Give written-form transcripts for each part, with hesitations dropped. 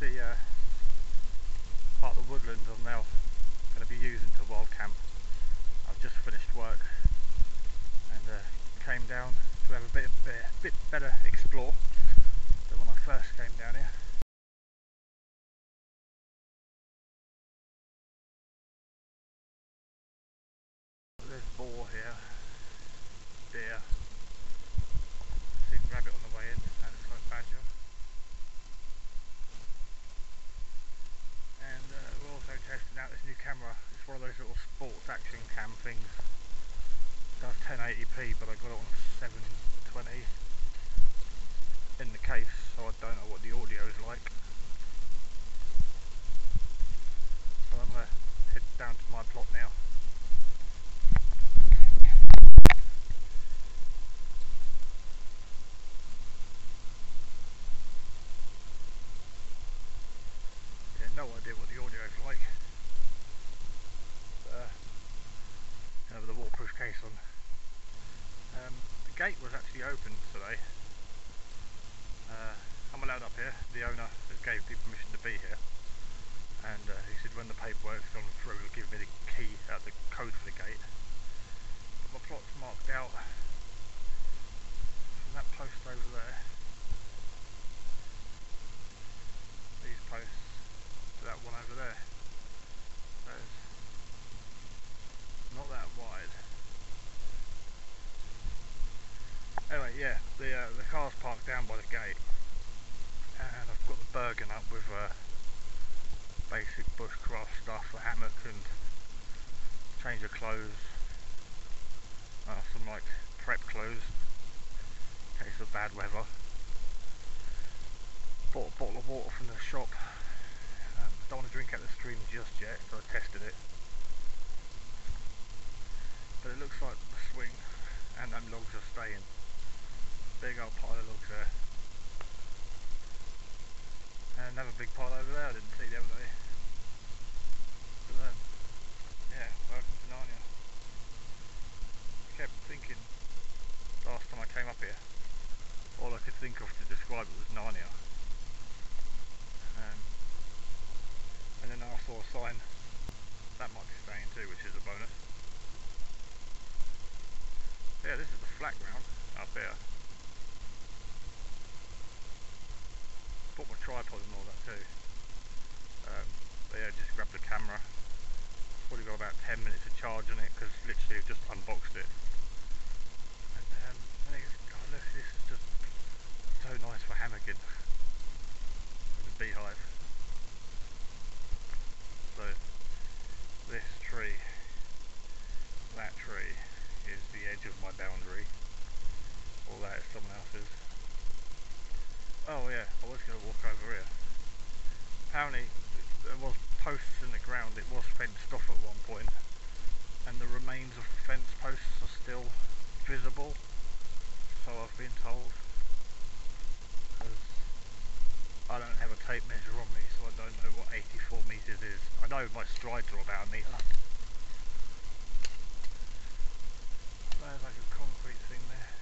the part of the woodlands I'm now going to be using to wild camp. I've just finished work and came down to have a bit better explore than when I first came down here. There's boar here, deer, seen rabbit on the way in, that looks like badger. And we're also testing out this new camera. It's one of those little sports action cam things. It does 1080p, but I got it on 720 in the case, so I don't know what the audio is like. So I'm going to head down to my plot now. No idea what the audio is like. With the waterproof case on. The gate was actually open today. I'm allowed up here. The owner has gave me permission to be here, and he said when the paperwork's gone through he'll give me the key, the code for the gate. But my plot's marked out from that post over there. These posts to that one over there. So it's not that wide. Anyway, yeah, the car's parked down by the gate, and I've got the Bergen up with basic bushcraft stuff, a hammock and change of clothes, some like prep clothes in case of bad weather. Bought a bottle of water from the shop. Don't want to drink out the stream just yet, so I tested it. But it looks like the swing and them logs are staying. Big old pile of logs there. And another big pile over there I didn't see the other day. But yeah, welcome to Narnia. I kept thinking last time I came up here, all I could think of to describe it was Narnia. And then I saw a sign that might be staying too, which is a bonus. Yeah, this is the flat ground up here. Bought my tripod and all that too. But yeah, just grabbed the camera. Probably got about 10 minutes of charge on it because literally I've just unboxed it. And I think oh look, this is just so nice for hammocking with a beehive. So this tree, that tree is the edge of my boundary. All that is someone else's. Oh yeah, I was going to walk over here. Apparently there was posts in the ground, it was fenced off at one point, and the remains of the fence posts are still visible, so I've been told. Because I don't have a tape measure on me, so I don't know what 84 metres is. I know my strides are about a metre. There's like a concrete thing there.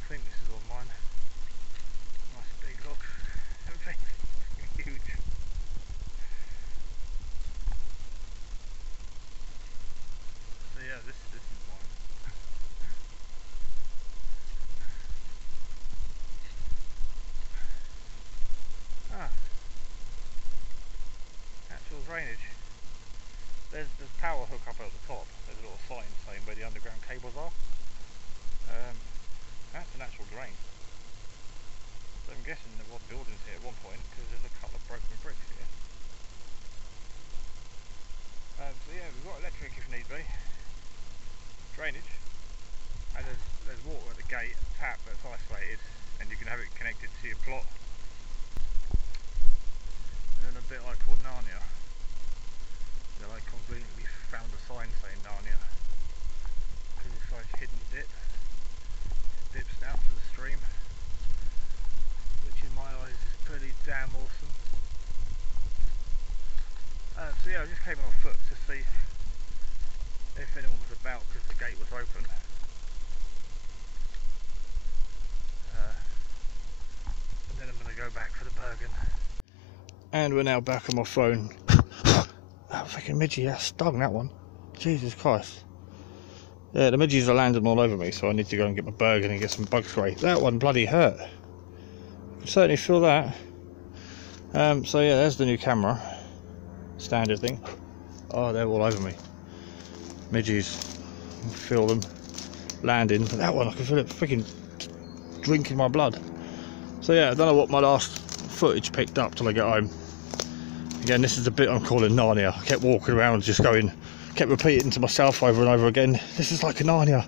I think this is all mine. Nice big logs. Everything's huge. So yeah, this is mine. Actual drainage. There's power hook up at the top. There's a little sign saying where the underground cables are. That's an actual drain. So I'm guessing there were buildings here at one point because there's a couple of broken bricks here. So yeah, we've got electric if need be. Drainage. And there's water at the gate, a tap that's isolated, and you can have it connected to your plot. And then a bit I call Narnia. Then I conveniently found a sign saying Narnia because it's like hidden dip. It dips down to the stream, which in my eyes is pretty damn awesome. So yeah, I just came on foot to see if anyone was about because the gate was open. And then I'm going to go back for the Bergen. And we're now back on my phone. That freaking midgie, that stung, that one. Jesus Christ. Yeah, the midges are landing all over me, so I need to go and get my burger and get some bug spray. That one bloody hurt. I can certainly feel that. So yeah, there's the new camera. Standard thing. Oh, they're all over me. Midges. I can feel them landing. But that one, I can feel it freaking drinking my blood. So yeah, I don't know what my last footage picked up till I get home. Again, this is the bit I'm calling Narnia. I kept walking around just going, kept repeating to myself over and over again, this is like a Narnia.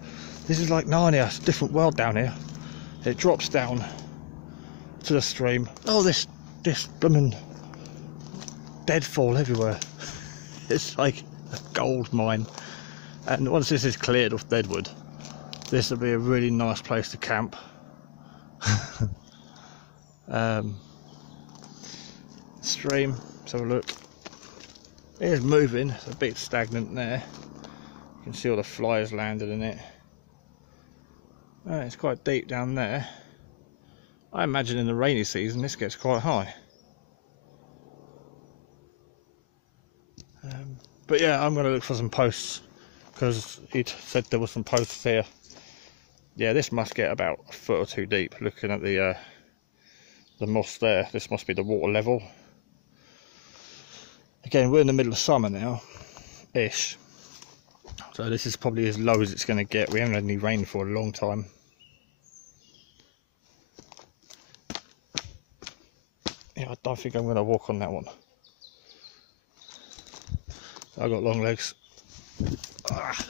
This is like Narnia. It's a different world down here. It drops down to the stream. Oh, this blooming deadfall everywhere. It's like a gold mine. And once this is cleared of deadwood, this will be a really nice place to camp. Stream, let's have a look. It is moving, it's a bit stagnant there. You can see all the flies landed in it. It's quite deep down there. I imagine in the rainy season this gets quite high. But yeah, I'm going to look for some posts, because he said there were some posts here. Yeah, this must get about a foot or two deep. Looking at the moss there, this must be the water level. Again, we're in the middle of summer now, ish. So this is probably as low as it's going to get. We haven't had any rain for a long time. Yeah, I don't think I'm going to walk on that one. I've got long legs. Ah.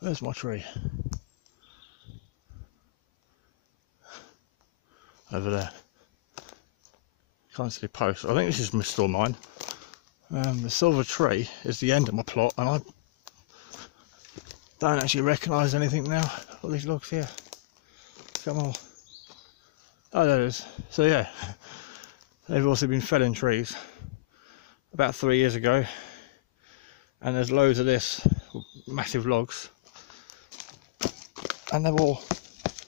Where's my tree? Over there. Can't see the post. I think this is missed or mine. The silver tree is the end of my plot, and I don't actually recognise anything now. All these logs here. Come on. Oh, there it is. So yeah, they've also been felling trees about 3 years ago, and there's loads of this, massive logs, and they're all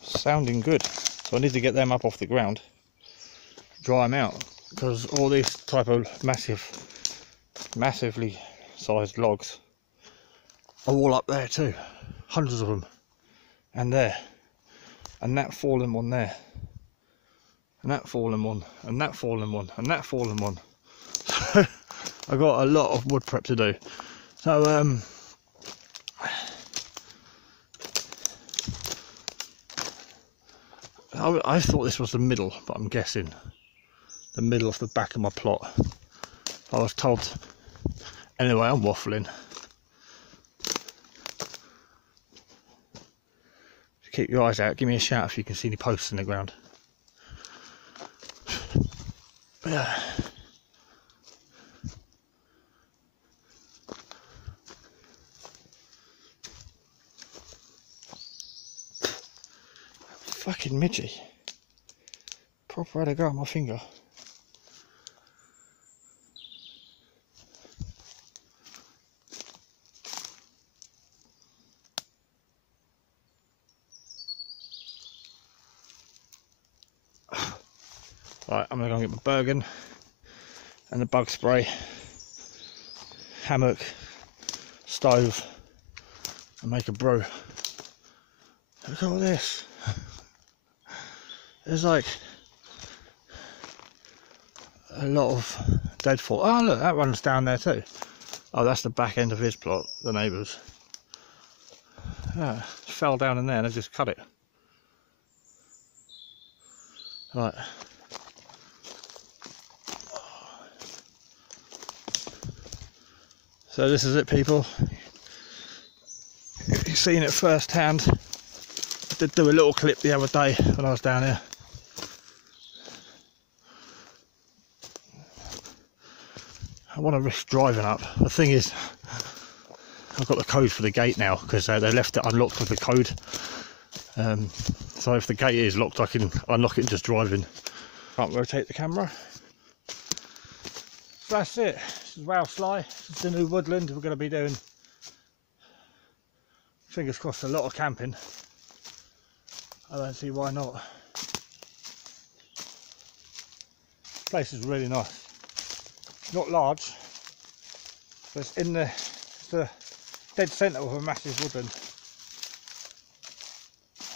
sounding good. So I need to get them up off the ground, dry them out, because all these type of massively sized logs are all up there too, hundreds of them, and there, and that fallen one there, and that fallen one, and that fallen one, and that fallen one. So I've got a lot of wood prep to do. So I thought this was the middle, but I'm guessing the middle of the back of my plot. I was told. Anyway, I'm waffling. Keep your eyes out. Give me a shout if you can see any posts in the ground. But yeah. Fucking midgie. Proper had a go on my finger. Right, I'm gonna go and get my Bergen and the bug spray, hammock, stove, and make a brew. Look at all this. There's like a lot of deadfall. Oh look, that runs down there too. Oh, that's the back end of his plot, the neighbours. Yeah, it fell down in there and they just cut it. Right. So this is it, people. You've seen it firsthand. I did do a little clip the other day when I was down here. I want to risk driving up. The thing is, I've got the code for the gate now because they left it unlocked with the code. So if the gate is locked, I can unlock it and just drive in. Can't rotate the camera. So that's it. This is Whale Sly. This is the new woodland. We're going to be doing, fingers crossed, a lot of camping. I don't see why not. This place is really nice. It's not large, but it's in the dead centre of a massive woodland.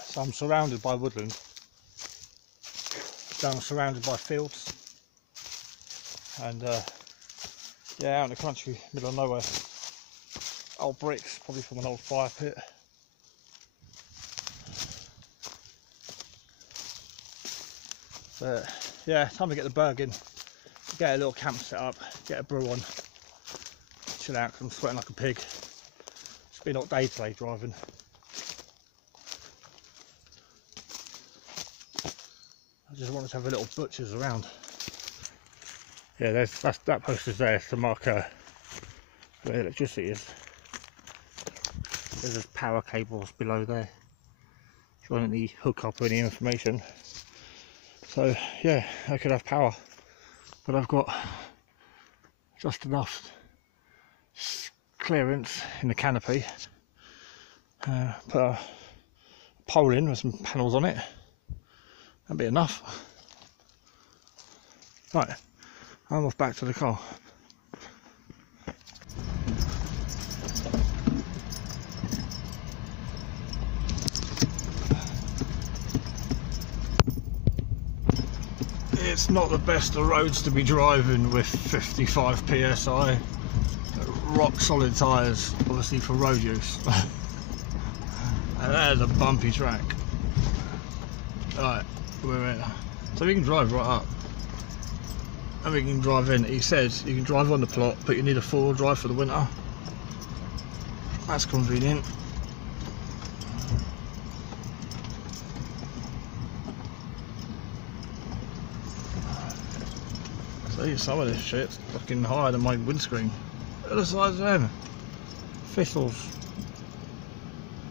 So I'm surrounded by woodland. So I'm surrounded by fields. And yeah, out in the country, middle of nowhere. Old bricks, probably from an old fire pit. But yeah, time to get the berg in. Get a little camp set up, get a brew on, chill out, 'cause I'm sweating like a pig. It's been a hot day today driving. I just wanted to have a little butcher's around. Yeah, that post is there to mark where the electricity is. There's just power cables below there. If you want any hookup or any information. So yeah, I could have power, but I've got just enough clearance in the canopy. Put a pole in with some panels on it. That'd be enough. Right, I'm off back to the car. It's not the best of roads to be driving with 55 psi, rock solid tyres, obviously for road use. And there's a bumpy track. Right, we're in. So we can drive right up. And we can drive in. He says you can drive on the plot, but you need a four-wheel drive for the winter. That's convenient. See, some of this shit's fucking higher than my windscreen. Look at the size of them. Thistles.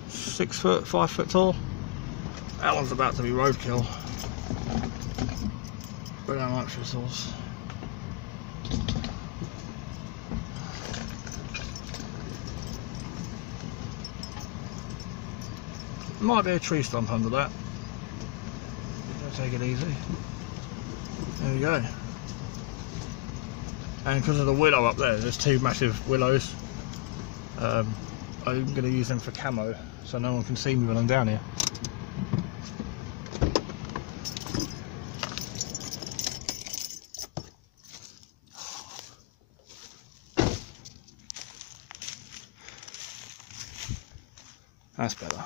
6 foot, 5 foot tall. That one's about to be roadkill. But I don't like thistles. Might be a tree stump under that. Take it easy. There we go. And because of the willow up there's two massive willows. I'm going to use them for camo, so no one can see me when I'm down here. That's better.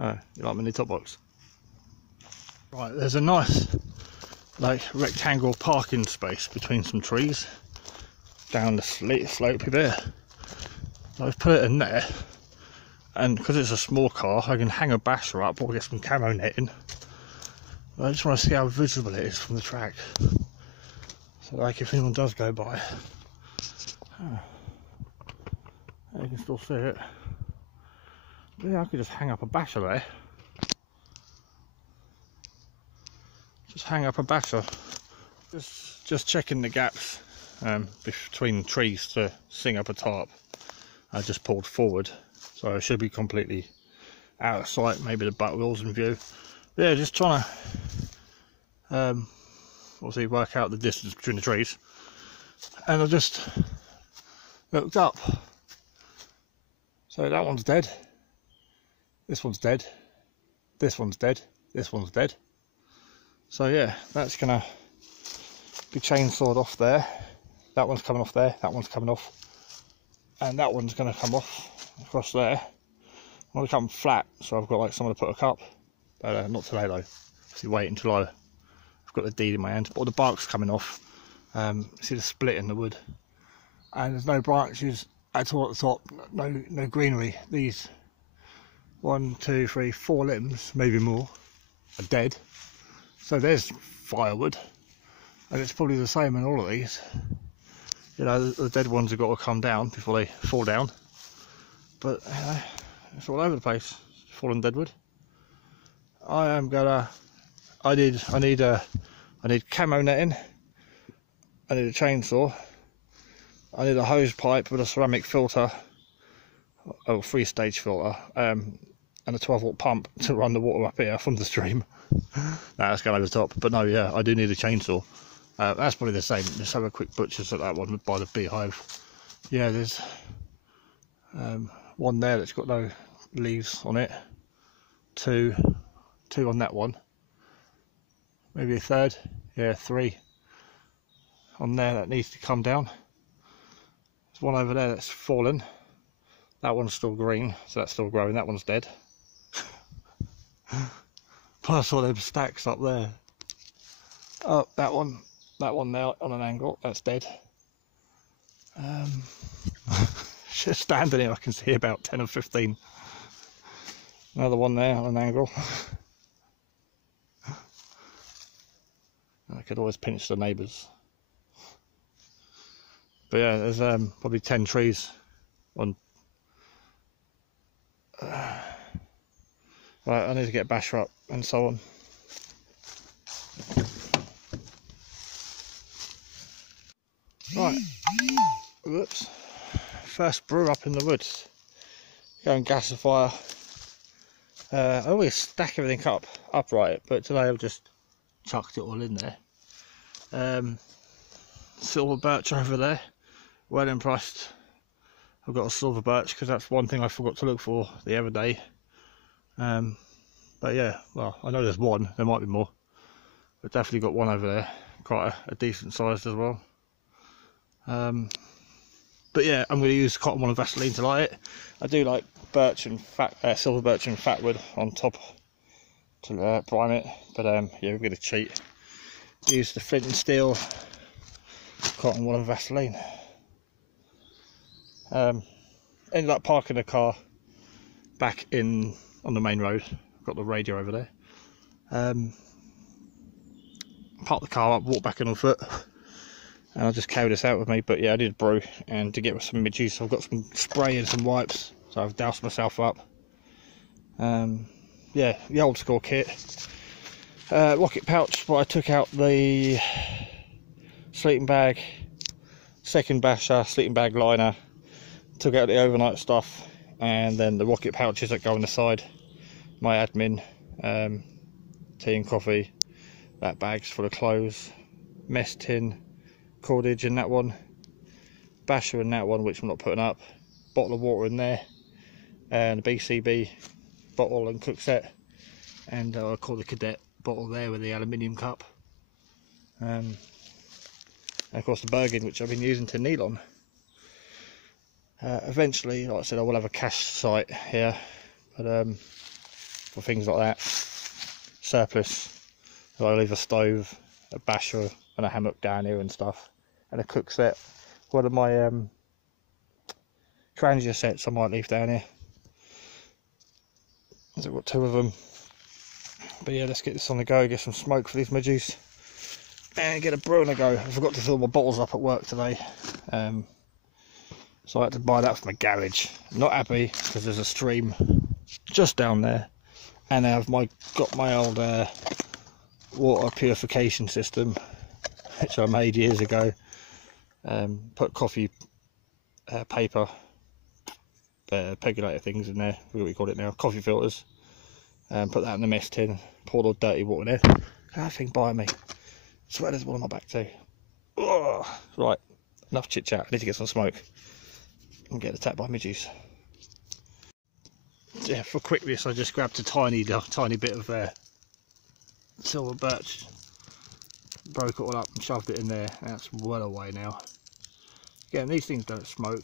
Oh, you like my new top box? Right, there's a nice like rectangle parking space between some trees down the slope there. I've put it in there, and because it's a small car I can hang a basher up or get some camo netting. I just want to see how visible it is from the track, so like if anyone does go by, you can still see it. But yeah, I could just hang up a basher there. Just hang up a basher. Just checking the gaps between trees to sing up a tarp. I just pulled forward, so it should be completely out of sight. Maybe the butt wheels in view. But yeah, just trying to obviously work out the distance between the trees. And I just looked up. So that one's dead. This one's dead. This one's dead. This one's dead. So yeah, that's gonna be chainsawed off there. That one's coming off there. That one's coming off, and that one's gonna come off across there. I want to come flat, so I've got like someone to put a cup. But not today though. Obviously wait until I've got the deed in my hand. But all the bark's coming off. See the split in the wood, and there's no branches at all at the top. No greenery. These 1, 2, 3, 4 limbs, maybe more, are dead. So there's firewood, and it's probably the same in all of these. You know, the dead ones have got to come down before they fall down. But you know, it's all over the place. Fallen deadwood. I need camo netting. I need a chainsaw. I need a hose pipe with a ceramic filter, or 3-stage filter, and a 12 volt pump to run the water up here from the stream. That's going over the top. But no, yeah, I do need a chainsaw. That's probably the same. Let's have a quick butcher's at that one by the beehive. Yeah, there's one there that's got no leaves on it. Two on that one. Maybe a third. Yeah, 3 on there that needs to come down. There's one over there that's fallen. That one's still green, so that's still growing. That one's dead. Plus all them stacks up there. Oh, that one there on an angle, that's dead. Just standing here, I can see about 10 or 15. Another one there on an angle. I could always pinch the neighbours. But yeah, there's probably 10 trees on. Right, I need to get Basher up and so on. Right, whoops. First brew up in the woods. Go and gasifier. I always stack everything up upright, but today I've just chucked it all in there. Silver birch over there, well impressed. I've got a silver birch because that's one thing I forgot to look for the other day. But yeah, well, I know there's one, there might be more, but definitely got one over there, quite a decent sized as well. But yeah, I'm going to use cotton wool and Vaseline to light it. I do like birch and silver birch and fatwood on top to prime it, but yeah, we're going to cheat. Use the flint and steel, cotton wool and Vaseline. Ended up parking the car back in on the main road. Got the radio over there. Parked the car up, walked back in on foot, and I just carried this out with me. But yeah, I did brew, and to get some mid-juice, I've got some spray and some wipes, so I've doused myself up. Yeah, the old school kit. Rocket pouch, but I took out the sleeping bag, second basher, sleeping bag liner, took out the overnight stuff, and then the rocket pouches that go on the side, my admin, tea and coffee, that bag's full of clothes, mess tin, cordage in that one, basher in that one which I'm not putting up, bottle of water in there, and a BCB bottle and cook set, and I call the cadet bottle there with the aluminium cup, and of course the Bergen which I've been using to kneel on. Eventually, like I said, I will have a cache site here, but for things like that, surplus, I'll leave a stove, a basher and a hammock down here and stuff, and a cook set. One of my Trangia sets I might leave down here. So I've got 2 of them. But yeah, let's get this on the go, get some smoke for these midges, and get a brew on the go. I forgot to fill my bottles up at work today. So I had to buy that from a garage. I'm not happy because there's a stream just down there, and I've got my old water purification system, which I made years ago. Put coffee paper, pegulator things in there, what we call it now, coffee filters, and put that in the mess tin, poured all dirty water in there. That thing by me. I swear there's one on my back too. Ugh. Right, enough chit chat, I need to get some smoke and get attacked by midges. Yeah, for quickness I just grabbed a tiny bit of silver birch, broke it all up and shoved it in there. That's well away now. Again, these things don't smoke.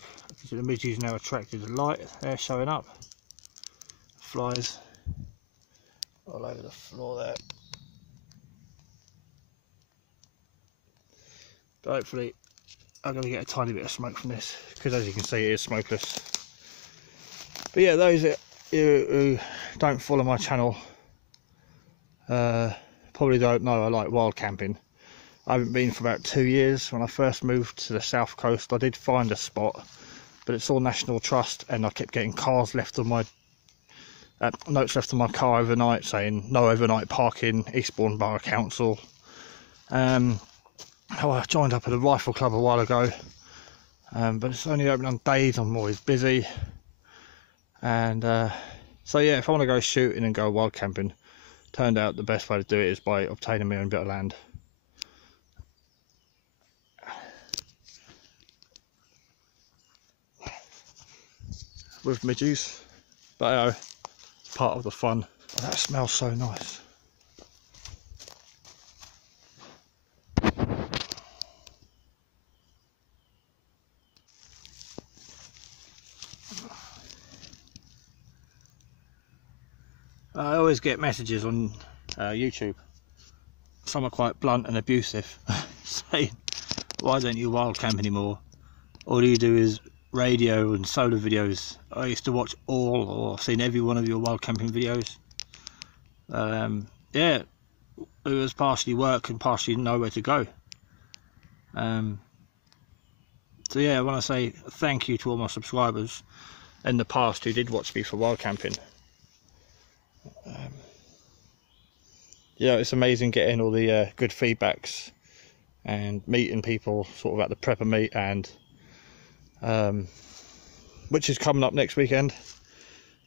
The midges now attracted to light, they're showing up. Flies all over the floor there. But hopefully I'm going to get a tiny bit of smoke from this, because as you can see it is smokeless. But yeah, those who don't follow my channel probably don't know I like wild camping. I haven't been for about 2 years. When I first moved to the south coast I did find a spot, but it's all National Trust, and I kept getting cars left on my notes left on my car overnight saying no overnight parking, Eastbourne Borough Council. I joined up at a rifle club a while ago, but it's only open on days I'm always busy, and So yeah, if I want to go shooting and go wild camping, turned out the best way to do it is by obtaining my own bit of land. With midges, but part of the fun. Oh, that smells so nice. I always get messages on YouTube. Some are quite blunt and abusive, saying, "Why don't you wild camp anymore? All you do is radio and solar videos. I used to watch all, or I've seen every one of your wild camping videos." Yeah, it was partially work and partially nowhere to go. So yeah, I want to say thank you to all my subscribers in the past who did watch me for wild camping. Yeah, it's amazing getting all the good feedbacks and meeting people sort of at the prepper meet, and which is coming up next weekend.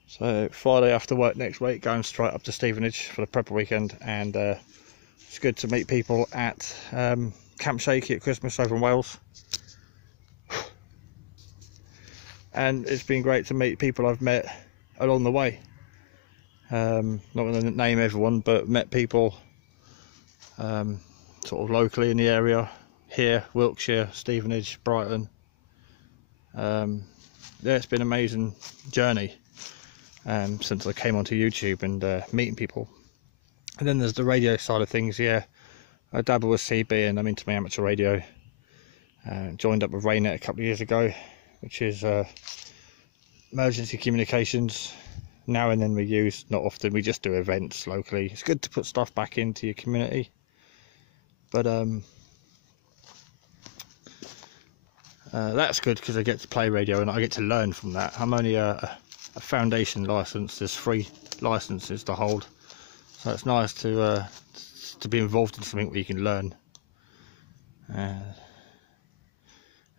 So Friday after work next week, going straight up to Stevenage for the prepper weekend, and it's good to meet people at Camp Shaky at Christmas over in Wales. And it's been great to meet people I've met along the way. Not going to name everyone, but met people sort of locally in the area here, Wiltshire, Stevenage, Brighton. Yeah, it's been an amazing journey since I came onto YouTube and meeting people. And then there's the radio side of things. Yeah, I dabble with CB and I'm into my amateur radio. Joined up with Raynet a couple of years ago, which is emergency communications. Now and then we use, not often, we just do events locally. It's good to put stuff back into your community, but that's good because I get to play radio and I get to learn from that. I'm only a foundation license. There's 3 licenses to hold, so it's nice to be involved in something where you can learn.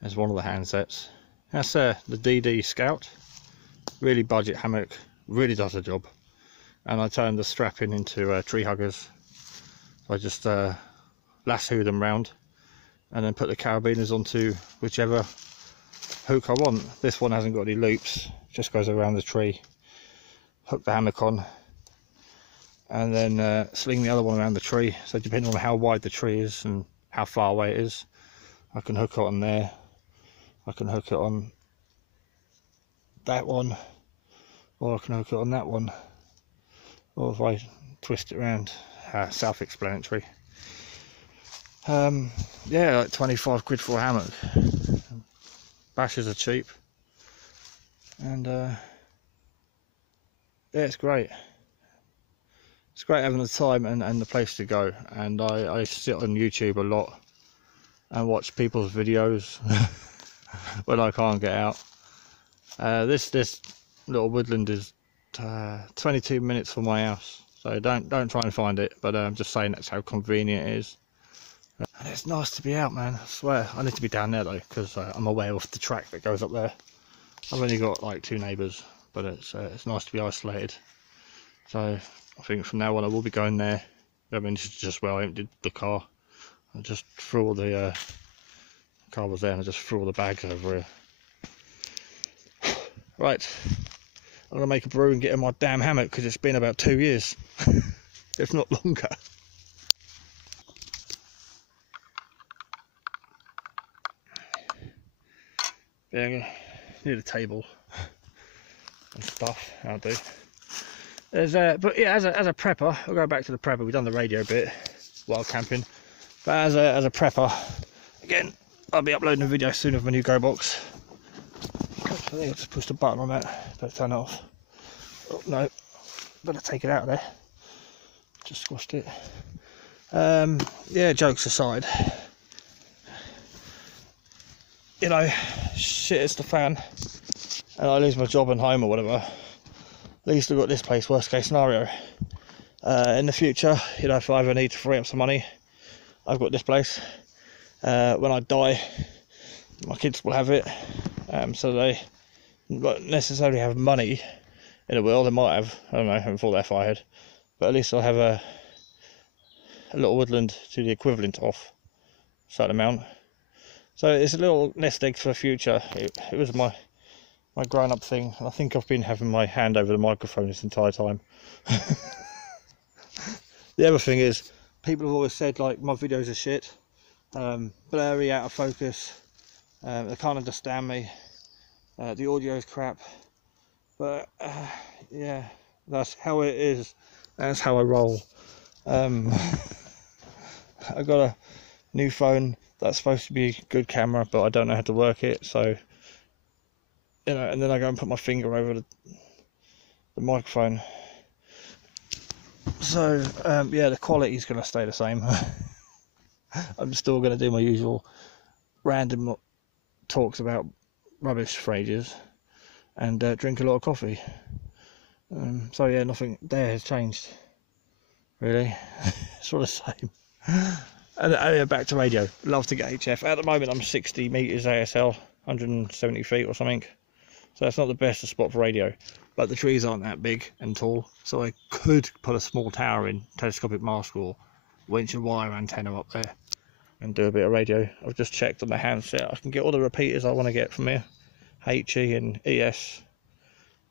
There's one of the handsets. That's the DD Scout, really budget hammock. Really does the job. And I turned the strapping into tree huggers. So I just lasso them round and then put the carabiners onto whichever hook I want. This one hasn't got any loops, just goes around the tree. Hook the hammock on and then sling the other one around the tree. So depending on how wide the tree is and how far away it is, I can hook it on there. I can hook it on that one, or I can hook it on that one, or if I twist it around, self-explanatory. Yeah, like 25 quid for a hammock. Bashes are cheap, and yeah, it's great. It's great having the time and the place to go. And I sit on YouTube a lot and watch people's videos when I can't get out. This little woodland is 22 minutes from my house, so don't try and find it, but I'm just saying that's how convenient it is. And it's nice to be out, man. I swear. I need to be down there though, because I'm aware of the track that goes up there. I've only got like 2 neighbours, but it's nice to be isolated. So I think from now on I will be going there. I mean, this is just where I emptied the car. I just threw all the car was there, and I just threw all the bags over here. Right, I'm going to make a brew and get in my damn hammock because it's been about 2 years, if not longer. Yeah, need a table and stuff. I'll do. There's but yeah, as a prepper, I'll go back to the prepper. We've done the radio bit, wild camping, but as a prepper, again, I'll be uploading a video soon of my new Go box. I think I just pushed a button on that, better turn it off. Oh no, better take it out of there. Just squashed it. Yeah, jokes aside, you know, shit hits the fan and I lose my job and home or whatever. At least I've got this place, worst case scenario. In the future, you know, if I ever need to free up some money, I've got this place. When I die, my kids will have it, so they won't necessarily have money in the world. I might have, I don't know, I haven't thought that far ahead, but at least I'll have a little woodland to the equivalent of a certain amount. So it's a little nest egg for the future. It was my grown-up thing, and I think I've been having my hand over the microphone this entire time. The other thing is, people have always said like my videos are shit, blurry, out of focus, they can't understand me, the audio is crap, but yeah, that's how it is, that's how I roll. I got a new phone that's supposed to be a good camera, but I don't know how to work it, so you know, and then I go and put my finger over the microphone. So yeah, the quality is going to stay the same. I'm still going to do my usual random talks about rubbish for ages and drink a lot of coffee. So yeah, nothing there has changed really. It's all the same. And back to radio. Love to get HF. At the moment I'm 60 meters ASL, 170 feet or something, so that's not the best spot for radio, but the trees aren't that big and tall, so I could put a small tower in, telescopic mast or winch a wire antenna up there and do a bit of radio. I've just checked on the handset, I can get all the repeaters I want to get from here, HE and ES.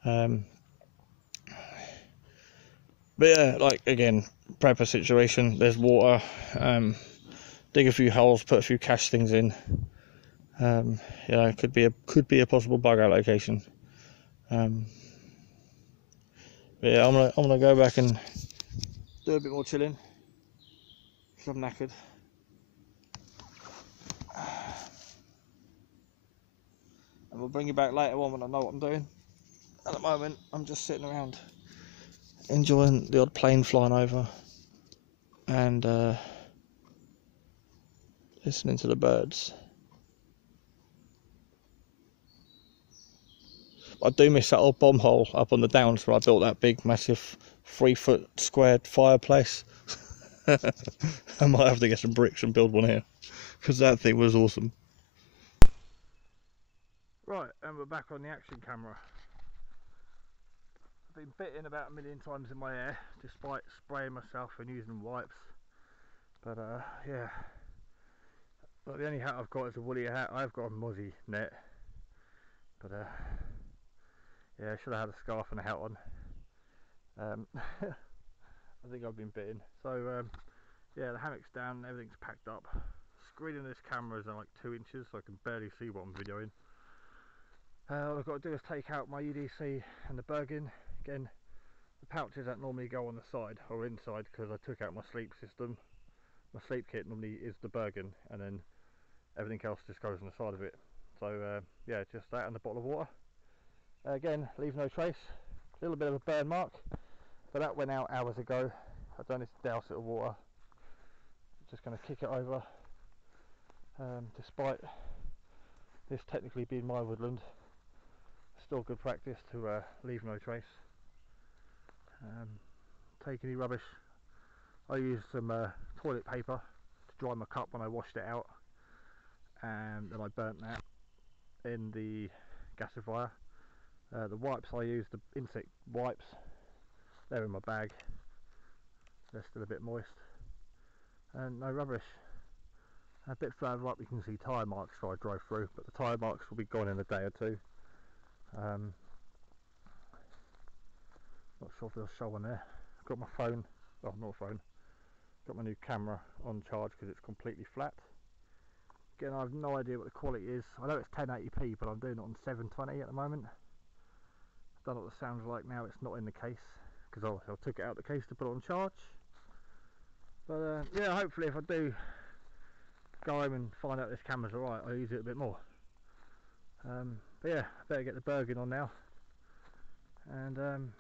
But yeah, like again, prepper situation, there's water, dig a few holes, put a few cache things in. You know, could be a possible bug out location. But yeah, I'm gonna go back and do a bit more chilling because I'm knackered. And we'll bring you back later on when I know what I'm doing. At the moment, I'm just sitting around enjoying the odd plane flying over and listening to the birds. I do miss that old bomb hole up on the downs where I built that big massive 3-foot squared fireplace. I might have to get some bricks and build one here because that thing was awesome. Right, and we're back on the action camera. I've been bitten about 1 million times in my hair despite spraying myself and using wipes, but yeah, but the only hat I've got is a woolly hat. I've got a mozzie net, but yeah, I should have had a scarf and a hat on. I think I've been bitten. So yeah, the hammock's down, everything's packed up. Screen of this camera is like 2 inches, so I can barely see what I'm videoing. All I've got to do is take out my EDC and the Bergen. Again, the pouches that normally go on the side or inside because I took out my sleep system. My sleep kit normally is the Bergen, and then everything else just goes on the side of it. So yeah, just that and a bottle of water. Again, leave no trace. A little bit of a burn mark, but that went out hours ago. I don't need to douse it with water. Just going to kick it over. Despite this technically being my woodland, still good practice to leave no trace. Take any rubbish. I used some toilet paper to dry my cup when I washed it out, and then I burnt that in the gasifier. The wipes I used, the insect wipes, they're in my bag. They're still a bit moist, and no rubbish. A bit further up you can see tyre marks where I drove through, but the tyre marks will be gone in a day or two. Not sure if they'll show on there. Got my phone, well not phone, got my new camera on charge because it's completely flat. Again, I have no idea what the quality is. I know it's 1080p, but I'm doing it on 720 at the moment. I don't know what the sound's like now. It's not in the case because I took it out of the case to put it on charge. But yeah, hopefully if I do go home and find out this camera's alright, I'll use it a bit more. But yeah, I better get the Bergen on now and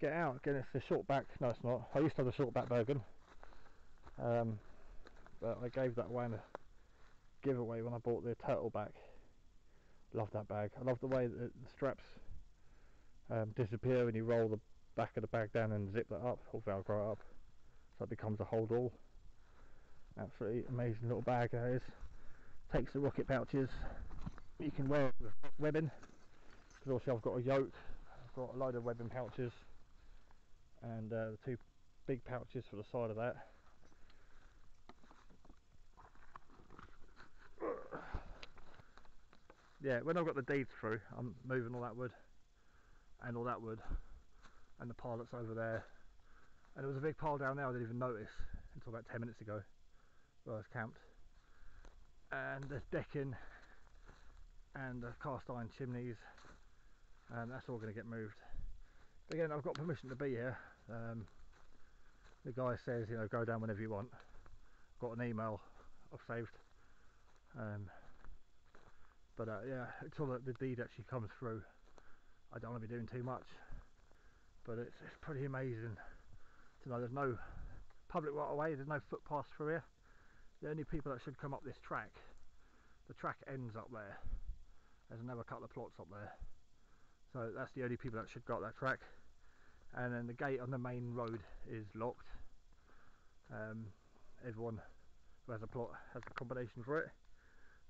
get out. Again, it's the short back. No, it's not. I used to have a short back Bergen, but I gave that away in a giveaway when I bought the turtle back. Love that bag. I love the way that the straps disappear when you roll the back of the bag down and zip that up or velcro it up, so it becomes a hold all. Absolutely amazing little bag that is. Takes the rocket pouches. You can wear it with webbing because also I've got a yoke. I've got a load of webbing pouches and the two big pouches for the side of that. Yeah, when I've got the deeds through, I'm moving all that wood and all that wood, and the pile that's over there. And there was a big pile down there I didn't even notice until about 10 minutes ago where I was camped. And there's decking and the cast iron chimneys, and that's all going to get moved. But again, I've got permission to be here. The guy says, you know, go down whenever you want. Got an email I've saved. But yeah, until the deed actually comes through, I don't want to be doing too much. But it's pretty amazing to know there's no public right of way, there's no footpaths through here. The only people that should come up this track, the track ends up there. There's another couple of plots up there. So that's the only people that should go up that track. And then the gate on the main road is locked. Everyone who has a plot has a combination for it.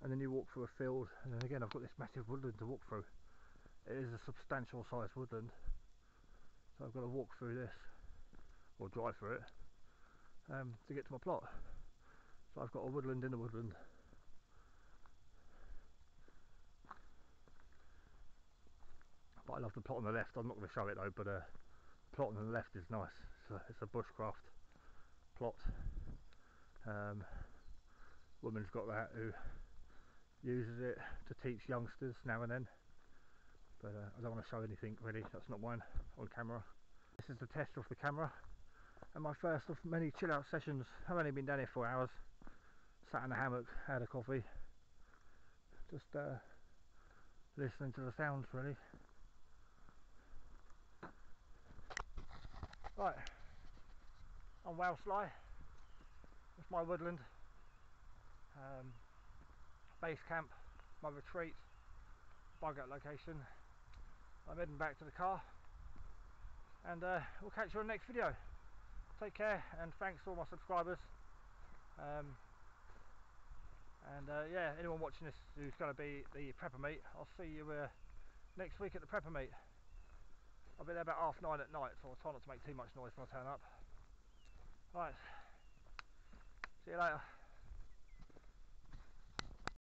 And then you walk through a field, and then again I've got this massive woodland to walk through. It is a substantial sized woodland, so I've got to walk through this, or drive through it, to get to my plot. So I've got a woodland in a woodland. But I love the plot on the left. I'm not going to show it though, but the plot on the left is nice. It's a bushcraft plot. Woman's got that who uses it to teach youngsters now and then, but I don't want to show anything really, that's not mine on camera. This is the test of the camera, and my first of many chill out sessions. I've only been down here 4 hours, sat in a hammock, had a coffee, just listening to the sounds really. Right, I'm well sly, it's my woodland, base camp, my retreat, bug out location. I'm heading back to the car, and we'll catch you on the next video. Take care, and thanks to all my subscribers. Yeah, anyone watching this who's going to be the prepper meet, I'll see you next week at the prepper meet. I'll be there about 9:30 at night, so I'll try not to make too much noise when I turn up. Right, see you later.